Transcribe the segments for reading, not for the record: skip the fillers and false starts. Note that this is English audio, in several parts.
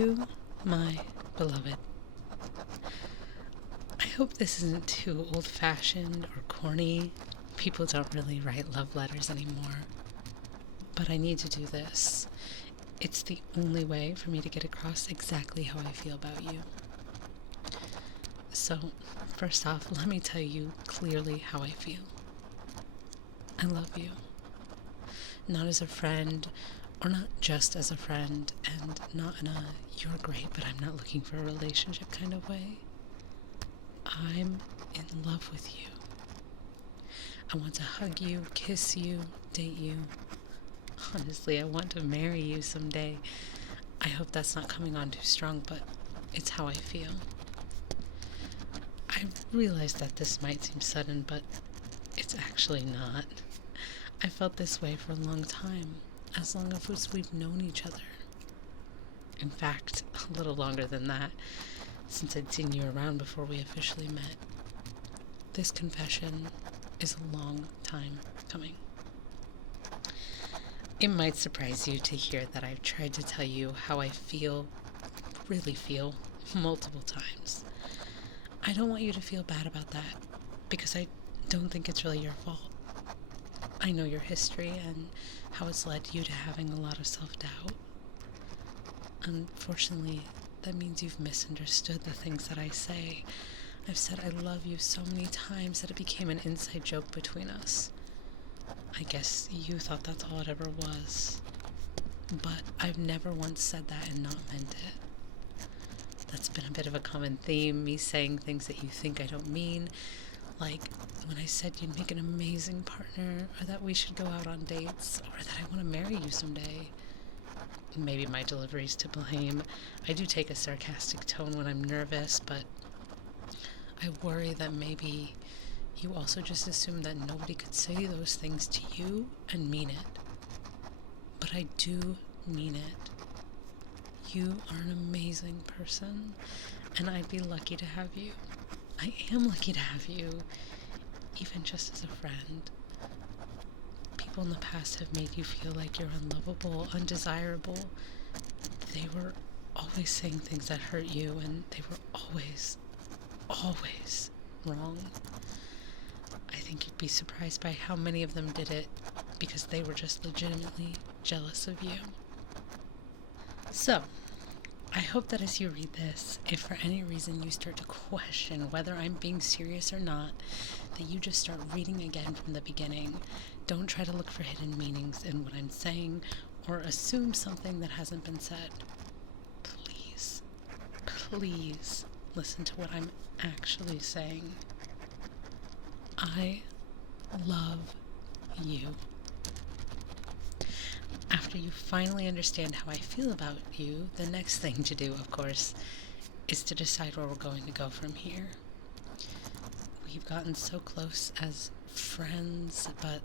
To my beloved, I hope this isn't too old-fashioned or corny. People don't really write love letters anymore. But I need to do this. It's the only way for me to get across exactly how I feel about you. So, first off, let me tell you clearly how I feel. I love you. Not as a friend, or not just as a friend, and not in a you're great but I'm not looking for a relationship kind of way. I'm in love with you. I want to hug you, kiss you, date you. Honestly, I want to marry you someday. I hope that's not coming on too strong, but it's how I feel. I realize that this might seem sudden, but it's actually not. I felt this way for a long time, as long as we've known each other. In fact, a little longer than that, since I'd seen you around before we officially met. This confession is a long time coming. It might surprise you to hear that I've tried to tell you how I feel, really feel, multiple times. I don't want you to feel bad about that, because I don't think it's really your fault. I know your history and how it's led you to having a lot of self-doubt. Unfortunately, that means you've misunderstood the things that I say. I've said I love you so many times that it became an inside joke between us. I guess you thought that's all it ever was. But I've never once said that and not meant it. That's been a bit of a common theme, me saying things that you think I don't mean. Like when I said you'd make an amazing partner, or that we should go out on dates, or that I want to marry you someday. Maybe my delivery's to blame. I do take a sarcastic tone when I'm nervous, but I worry that maybe you also just assume that nobody could say those things to you and mean it. But I do mean it. You are an amazing person, and I'd be lucky to have you. I am lucky to have you, even just as a friend. People in the past have made you feel like you're unlovable, undesirable. They were always saying things that hurt you, and they were always wrong. I think you'd be surprised by how many of them did it because they were just legitimately jealous of you. So, I hope that as you read this, if for any reason you start to question whether I'm being serious or not, that you just start reading again from the beginning. Don't try to look for hidden meanings in what I'm saying or assume something that hasn't been said. Please, please listen to what I'm actually saying. I love you. After you finally understand how I feel about you, the next thing to do, of course, is to decide where we're going to go from here. We've gotten so close as friends, but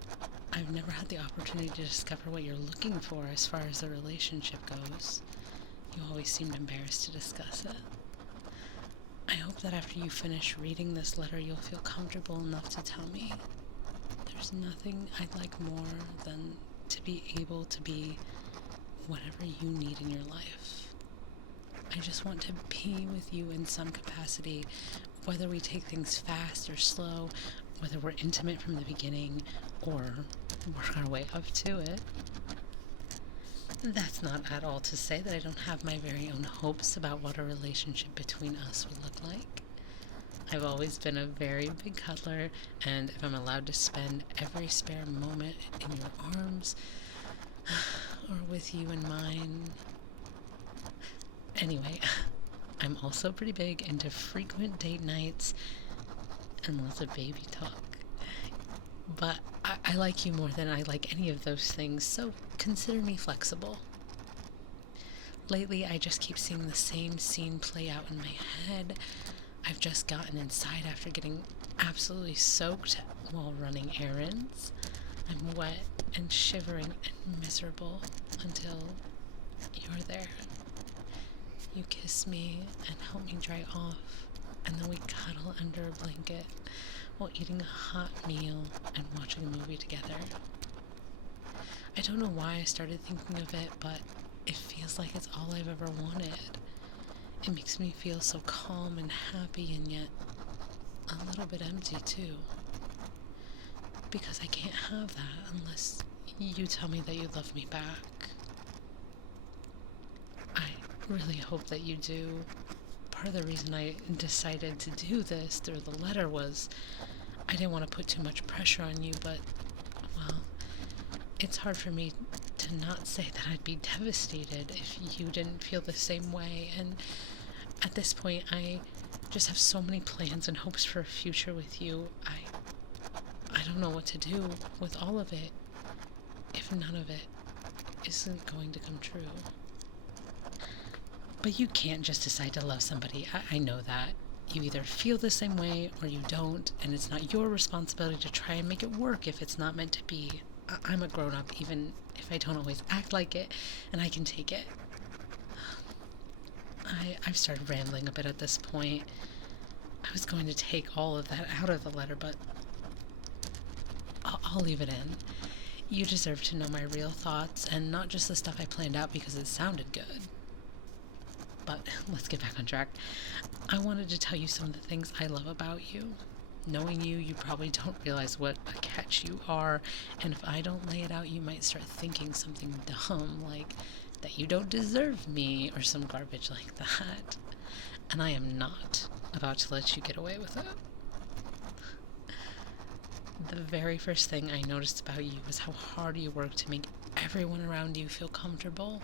I've never had the opportunity to discover what you're looking for as far as the relationship goes. You always seemed embarrassed to discuss it. I hope that after you finish reading this letter, you'll feel comfortable enough to tell me. There's nothing I'd like more than to be able to be whatever you need in your life. I just want to be with you in some capacity, whether we take things fast or slow, whether we're intimate from the beginning or work our way up to it. That's not at all to say that I don't have my very own hopes about what a relationship between us would look like. I've always been a very big cuddler, and if I'm allowed to spend every spare moment in your arms, or with you in mine... Anyway, I'm also pretty big into frequent date nights and lots of baby talk. But I like you more than I like any of those things, so consider me flexible. Lately, I just keep seeing the same scene play out in my head. I've just gotten inside after getting absolutely soaked while running errands. I'm wet and shivering and miserable until you're there. You kiss me and help me dry off, and then we cuddle under a blanket while eating a hot meal and watching a movie together. I don't know why I started thinking of it, but it feels like it's all I've ever wanted. It makes me feel so calm and happy, and yet a little bit empty too. Because I can't have that unless you tell me that you love me back. I really hope that you do. Part of the reason I decided to do this through the letter was I didn't want to put too much pressure on you, but, well, it's hard for me to not say that I'd be devastated if you didn't feel the same way, and at this point I just have so many plans and hopes for a future with you. I don't know what to do with all of it if none of it isn't going to come true. But you can't just decide to love somebody. I know that. You either feel the same way or you don't, and it's not your responsibility to try and make it work if it's not meant to be. I'm a grown-up, even if I don't always act like it, and I can take it. I've started rambling a bit at this point. I was going to take all of that out of the letter, but I'll leave it in. You deserve to know my real thoughts, and not just the stuff I planned out because it sounded good. But let's get back on track. I wanted to tell you some of the things I love about you. Knowing you, you probably don't realize what a catch you are, and if I don't lay it out, you might start thinking something dumb, like that you don't deserve me, or some garbage like that. And I am not about to let you get away with it. The very first thing I noticed about you was how hard you work to make everyone around you feel comfortable.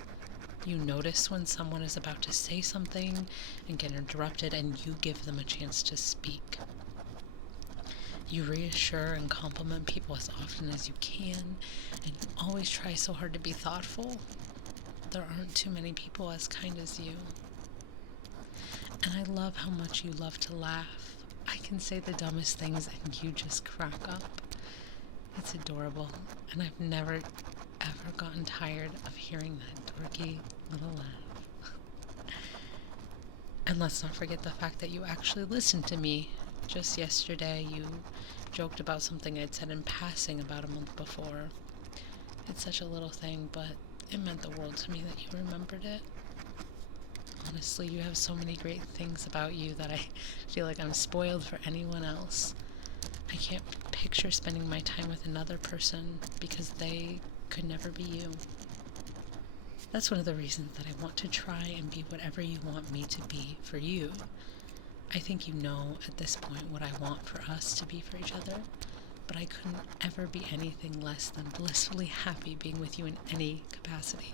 You notice when someone is about to say something and get interrupted, and you give them a chance to speak. You reassure and compliment people as often as you can, and you always try so hard to be thoughtful. There aren't too many people as kind as you. And I love how much you love to laugh. I can say the dumbest things and you just crack up. It's adorable, and I've never ever gotten tired of hearing that dorky little laugh. And let's not forget the fact that you actually listened to me. Just yesterday, you joked about something I'd said in passing about a month before. It's such a little thing, but it meant the world to me that you remembered it. Honestly, you have so many great things about you that I feel like I'm spoiled for anyone else. I can't picture spending my time with another person because they could never be you. That's one of the reasons that I want to try and be whatever you want me to be for you. I think you know at this point what I want for us to be for each other, but I couldn't ever be anything less than blissfully happy being with you in any capacity.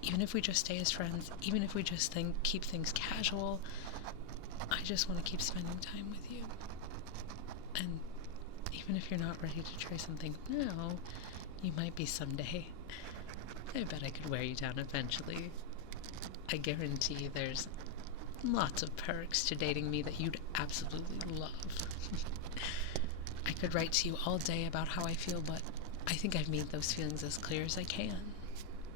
Even if we just stay as friends, even if we just keep things casual, I just want to keep spending time with you. And even if you're not ready to try something now, you might be someday. I bet I could wear you down eventually. I guarantee there's lots of perks to dating me that you'd absolutely love. I could write to you all day about how I feel, but I think I've made those feelings as clear as I can.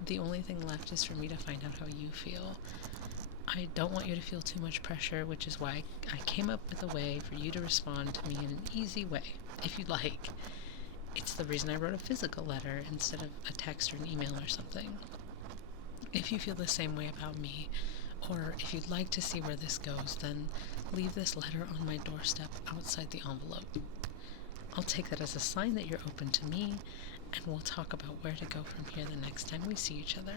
The only thing left is for me to find out how you feel. I don't want you to feel too much pressure, which is why I came up with a way for you to respond to me in an easy way, if you'd like. It's the reason I wrote a physical letter instead of a text or an email or something. If you feel the same way about me, or if you'd like to see where this goes, then leave this letter on my doorstep outside the envelope. I'll take that as a sign that you're open to me, and we'll talk about where to go from here the next time we see each other.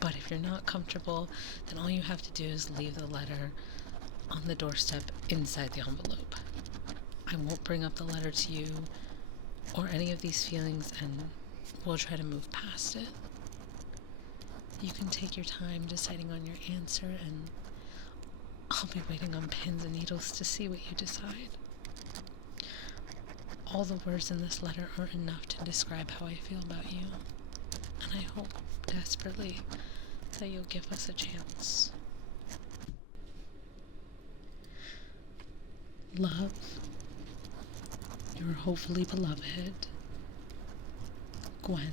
But if you're not comfortable, then all you have to do is leave the letter on the doorstep inside the envelope. I won't bring up the letter to you or any of these feelings, and we'll try to move past it. You can take your time deciding on your answer, and I'll be waiting on pins and needles to see what you decide. All the words in this letter aren't enough to describe how I feel about you, and I hope desperately that you'll give us a chance. Love, your hopefully beloved, Gwen.